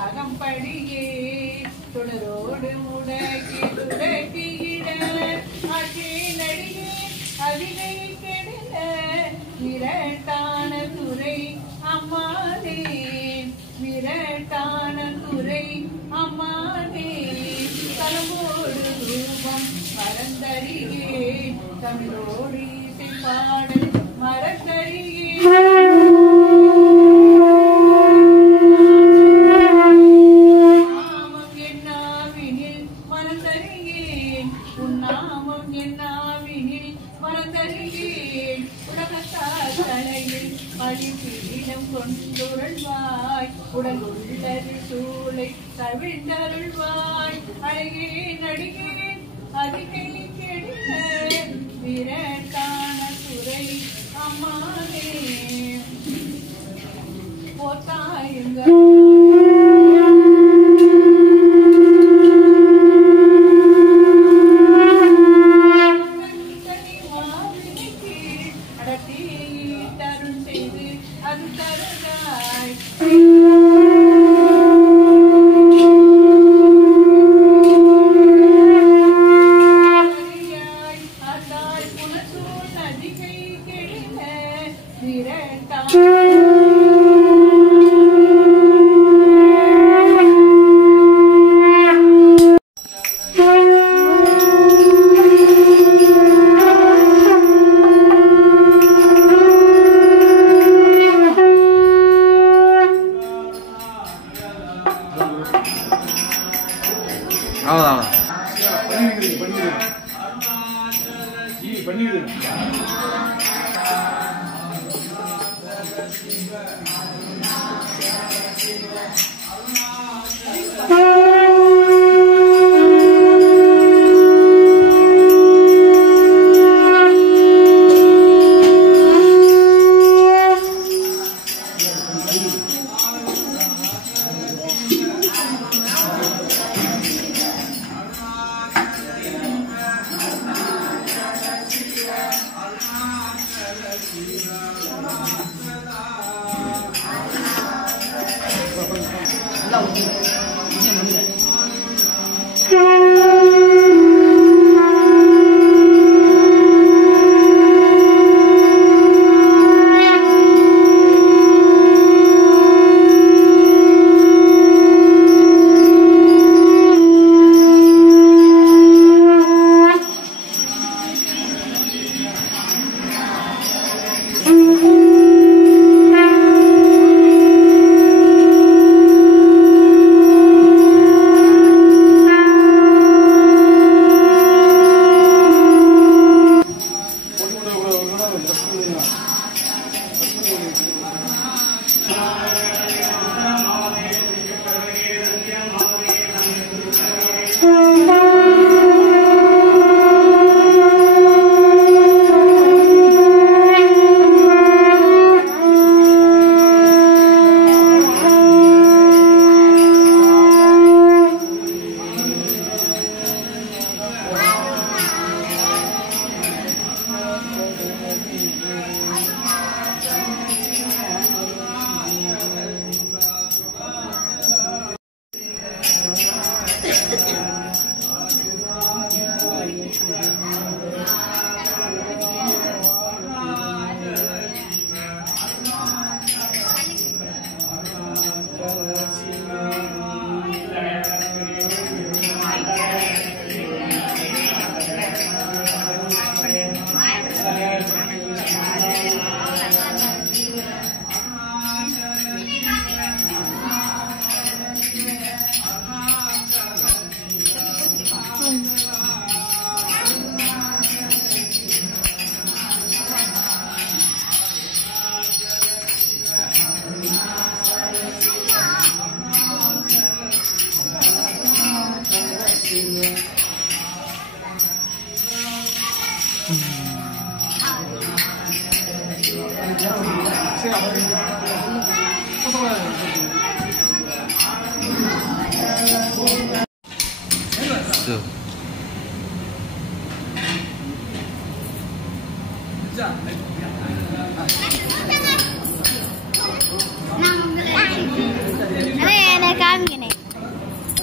அகம்படியே தொடரோடு முடக்கி துடக்கிட ஆட்சி நடிகை அதிகை கெடல விரட்டான துறை அம்மானே விரட்டான துறை அம்மானே தலமோடு ரூபம் மறந்தறியே தமிழோடு இசை பாடல் மறந்தறியே கொண்டுருள்வாய் உடல் உள்ளது சூளை தவிழ்ந்தருள்வாய் அழகே நடிகே அதிகை கெடுத்த விரட்டான துறை அம்மானே போத்தாயுங்க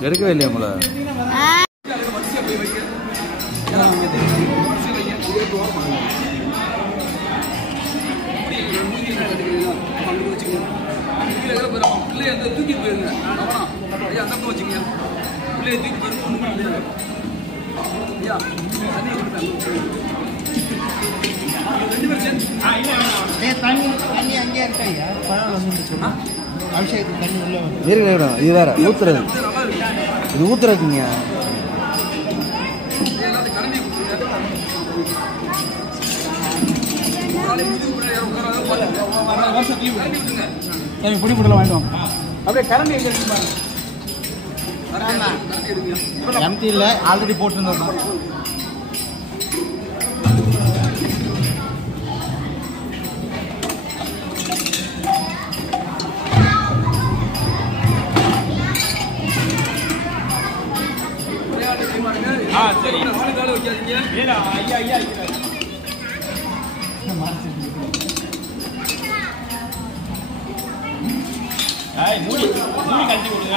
எடுக்கவே இல்லையா உங்களை தூக்கி போயிருங்க அந்த பக்கம் வச்சுங்க பிள்ளைய தூக்கி போயிருங்க ஒன்றும் கிடையாது ஐயா தண்ணி தண்ணி அங்கேயே இருக்கா ஐயா பரவாயில்ல அபிஷேகத்துக்கு தண்ணி உள்ள இருக்கு இது வேற ஊத்துறது இது ஊத்துறதுங்க பிடி போடல வாங்கிட்டு அப்படியே கரண்டி எம்டி இல்லை ஆல்ரெடி போட்டுருந்தோம் சரி ஐயா ஐயா மூடி மூடி கட்டி விடுங்க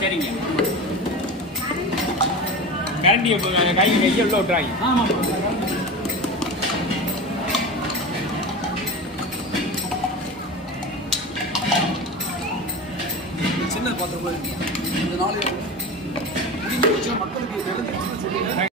சரிங்க கரண்டியை கையை உள்ள விட்டுறாங்க ஆமாம் சின்ன பாத்திரம் இந்த நாள் முடிஞ்சு வச்சு மக்களுக்கு தெரிஞ்சு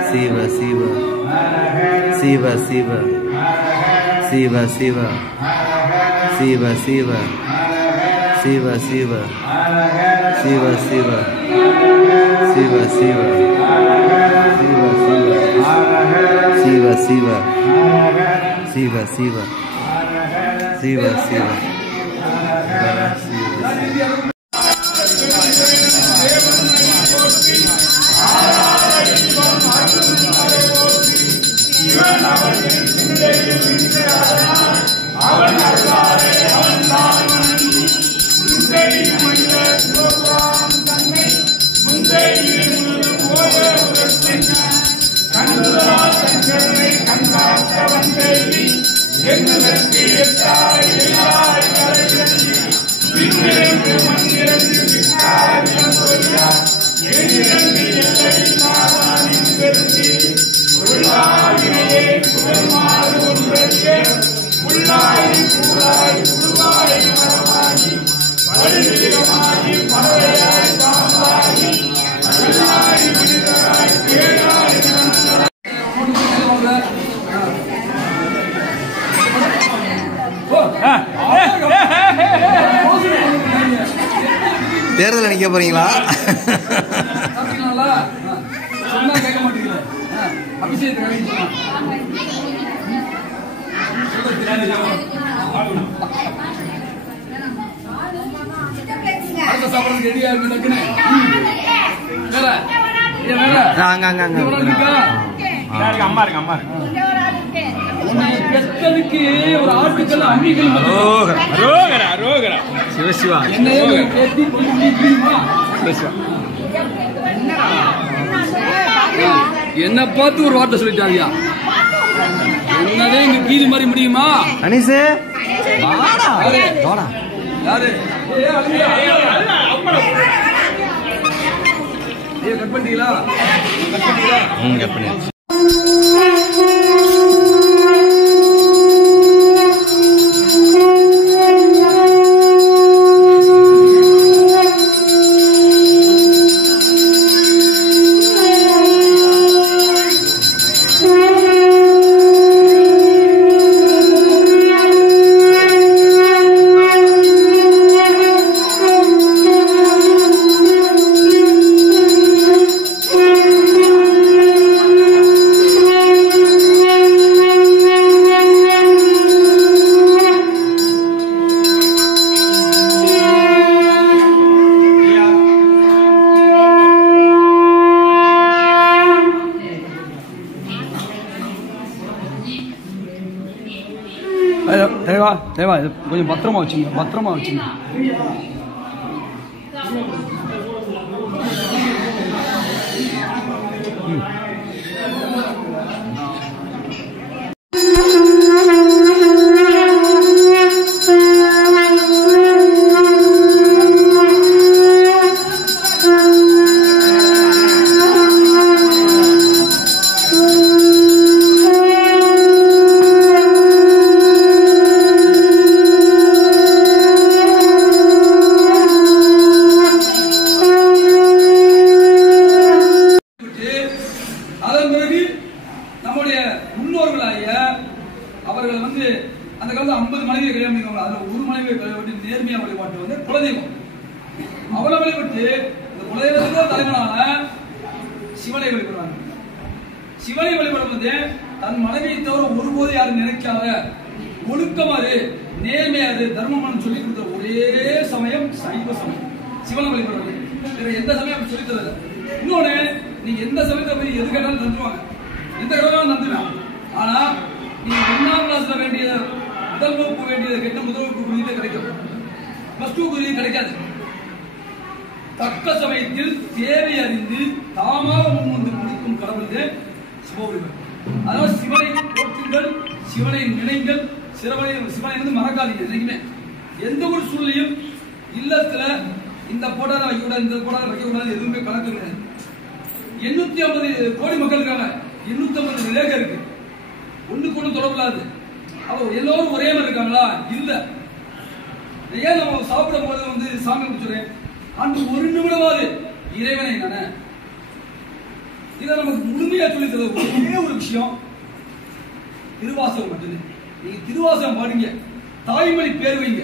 Siva Siva Siva Siva Siva Siva Siva Siva Siva Siva Siva Siva Siva Siva Siva Siva Siva Siva கண்டாத்தவன் தேவி என்ன தேர்தல் நிக்க போறீங்களா? சொன்னா கேட்க மாட்டீங்களா? அபிஷேகத்துக்கு அடுத்த சாப்பிட்றதுக்கு ரெடியா இருக்கு டக்குன்னு. அம்மா இருக்கு பெத்ததுக்கு ஒரு ஆட்டுக்கள் அம்மிகள் சிவசிவா என்ன பார்த்து ஒரு வார்த்தை சொல்லிட்டாரியா? என்னதே இங்க கீழி மாதிரி முடியுமா? அனிசு யாரு கட் பண்ணிட்டீங்களா? கட் பண்ணி தேவா இது கொஞ்சம் பத்திரமா வச்சுங்க. அவர்கள் வந்து அந்த காலத்துல 50 மனைவியை கல்யாணம் பண்ணிக்கோங்க. அதுல ஒரு மனைவியை கல்யாணம் நேர்மையா வழிபாட்டு வந்து குலதெய்வம். அவளை வழிபட்டு இந்த குலதெய்வத்துக்கு தலைவனான சிவனை வழிபடுவாங்க. சிவனை வழிபடும்போது தன் மனைவியை தவிர ஒருபோது யாரும் நினைக்காத ஒழுக்கமாறு நேர்மையாரு தர்மமானு சொல்லி கொடுத்த ஒரே சமயம் சைவ சமயம். சிவனை வழிபடுறது வேற எந்த சமயம் அப்படி சொல்லி தரல. இன்னொன்னு நீங்க எந்த சமயத்தை போய் எது கேட்டாலும் தந்துருவாங்க, எந்த கடவுளும் தந்துருவாங்க. ஆனா நீங்க 1ஆம் கிளாஸ்ல வேண்டிய முதல் வகுப்பு வேண்டியதை கெட்ட முதல் வகுப்பு குறியீடு கிடைக்கும், +2 குறியீடு கிடைக்காது. தக்க சமயத்தில் தேவை அறிந்து தாமாக முன் வந்து முடிக்கும் கடவுளே சிவபெருமான். அதாவது சிவனை போற்றுங்கள், சிவனை நினைங்கள், சிவனை வந்து மறக்காதீங்க. என்னைக்குமே எந்த ஒரு சூழ்நிலையும் இல்லத்துல இந்த போட்டாத வைக்கக்கூடாது, இந்த போட்டாத வைக்கக்கூடாது, எதுவுமே கணக்கு கிடையாது. 850 கோடி மக்கள் இருக்காங்க, 850 விலேக இருக்கு, ஒண்ணுக்கு ஒண்ணு தொடர்புலாது. அப்போ எல்லோரும் ஒரே மாதிரி இருக்காங்களா? இல்ல. ஏன் நம்ம சாப்பிடும் போது வந்து சாமி குடிச்சுறேன் அன்று ஒரு நிமிடமாவது இறைவனை நானே இதை நமக்கு முழுமையா சொல்லி தர ஒரே ஒரு விஷயம் திருவாசகம் மட்டுமே. நீங்க திருவாசகம் பாடுங்க, தாய்மொழி பேர் வைங்க.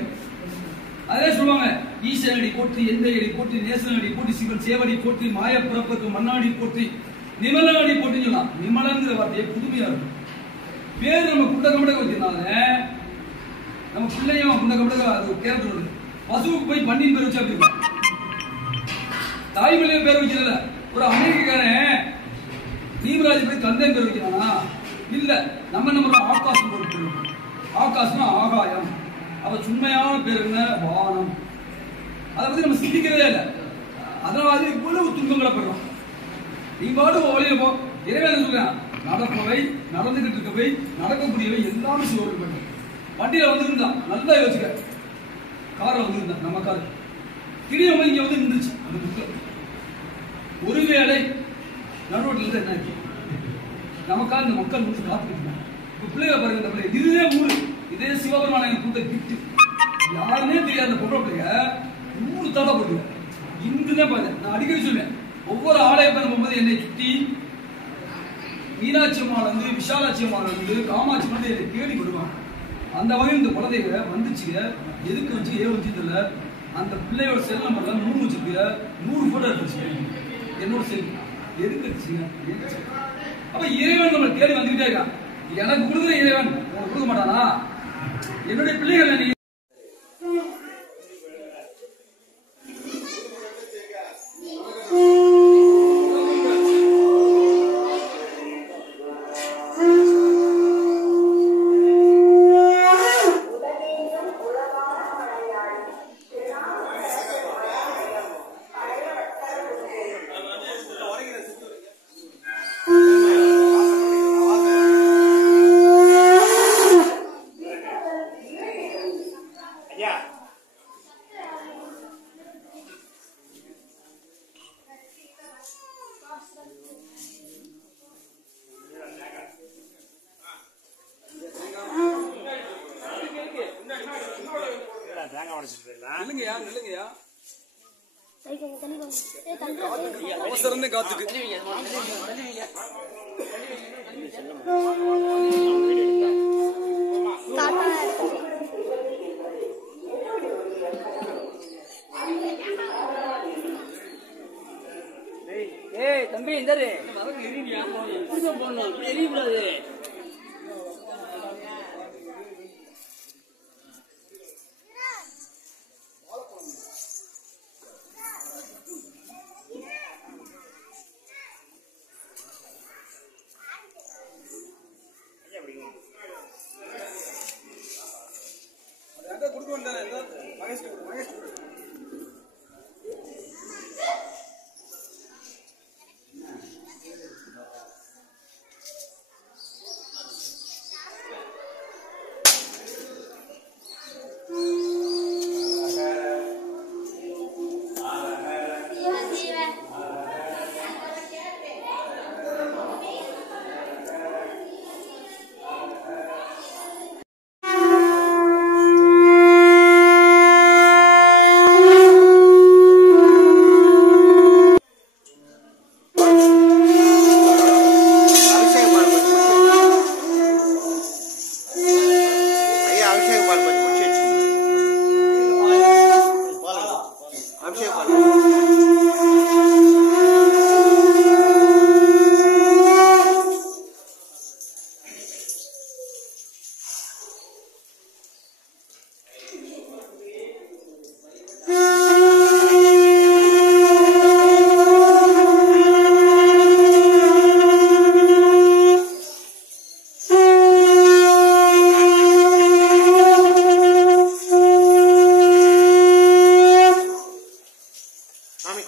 அதே சொல்லுவாங்க, ஈசனடி போற்றி, எந்தையடி போற்றி, நேசனடி போற்றி, சிவன் சேவடி போற்றி, மாய பிறப்புக்கு மண்ணாடி போற்றி, நிமலனடி போற்றின்னு சொல்லலாம். நிமலங்கிற வார்த்தையை புதுமையா இருக்கும். பேர் நம்ம குண்டகமடக வச்சிருந்தாங்க, நம்ம பிள்ளையும் குண்டகமடக அது கேரளத்தில் வருது. பசுவுக்கு போய் பண்ணின் பேர் வச்சு அப்படி தாய்மொழியை பேர் வைக்கிறத. ஒரு அமெரிக்காரன் தீவிராஜ் போய் தந்தை பேர் வைக்கிறானா? இல்ல, நம்ம ஆகாசம் போட்டு, ஆகாசம்னா ஆகாயம். அவ சுண்மையான பேர் என்ன? வானம். அதை பத்தி நம்ம சிந்திக்கிறதே இல்லை. அதனால அது இவ்வளவு துன்பங்களை பெறோம். நீ பாடு வழியில போ, இறைவன் சொல்றேன், நடப்பவை, நடந்துகிட்டு இருக்கவை, நடக்கக்கூடியவை எல்லாமே சிவபெருமான். வண்டியில வந்து இருந்தான், நல்லா யோசிக்க, கார்ல வந்து இருந்தான், நம்ம கார் திடீர்னு இங்க வந்து நின்றுச்சு. அந்த புக்கில் ஒருவேளை நடுரோட்டில் இருந்து என்ன இருக்கு நமக்காக இந்த மக்கள் வந்து காத்துக்கிட்டு இப்ப பிள்ளைகளை பாருங்க, இந்த பிள்ளை இதுவே ஊரு, இதே சிவபெருமான கூட்ட கிட்டு யாருமே தெரியாத அந்த பொருளை பிள்ளைங்க 100 தாடா போட்டு இங்குதான் பாருங்க. நான் அடிக்கடி சொல்லுவேன், ஒவ்வொரு ஆலயப்பன் போகும்போது என்னை சுத்தி மீனாட்சி அம்மாள் வந்து, விஷாலாட்சி அம்மாள் வந்து, காமாட்சி வந்து என்னை தேடி வருவாங்க. அந்த வகையில் இந்த குழந்தைங்க வந்துச்சு, எதுக்கு வச்சு ஏன் வச்சு தெரியல. அந்த பிள்ளையோட செல் நம்பர்ல 100 வச்சிருக்கிற 100 போட்டோ எடுத்துச்சு என்னோட செல் எதுக்கு எடுத்துச்சு அப்ப இறைவன் நம்மளை தேடி வந்துகிட்டே இருக்கான் எனக்கு கொடுக்குற இறைவன் உனக்கு கொடுக்க மாட்டானா என்னுடைய பிள்ளைகள் நீ நில்லுங்கய்யா அவசரம் காத்துக்கு தம்பி இந்த போடணும் எரியக்கூடாது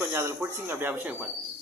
கொஞ்சம் அதில் பிடிச்சிங்க அப்படியே அபிஷேகம் பண்ணு.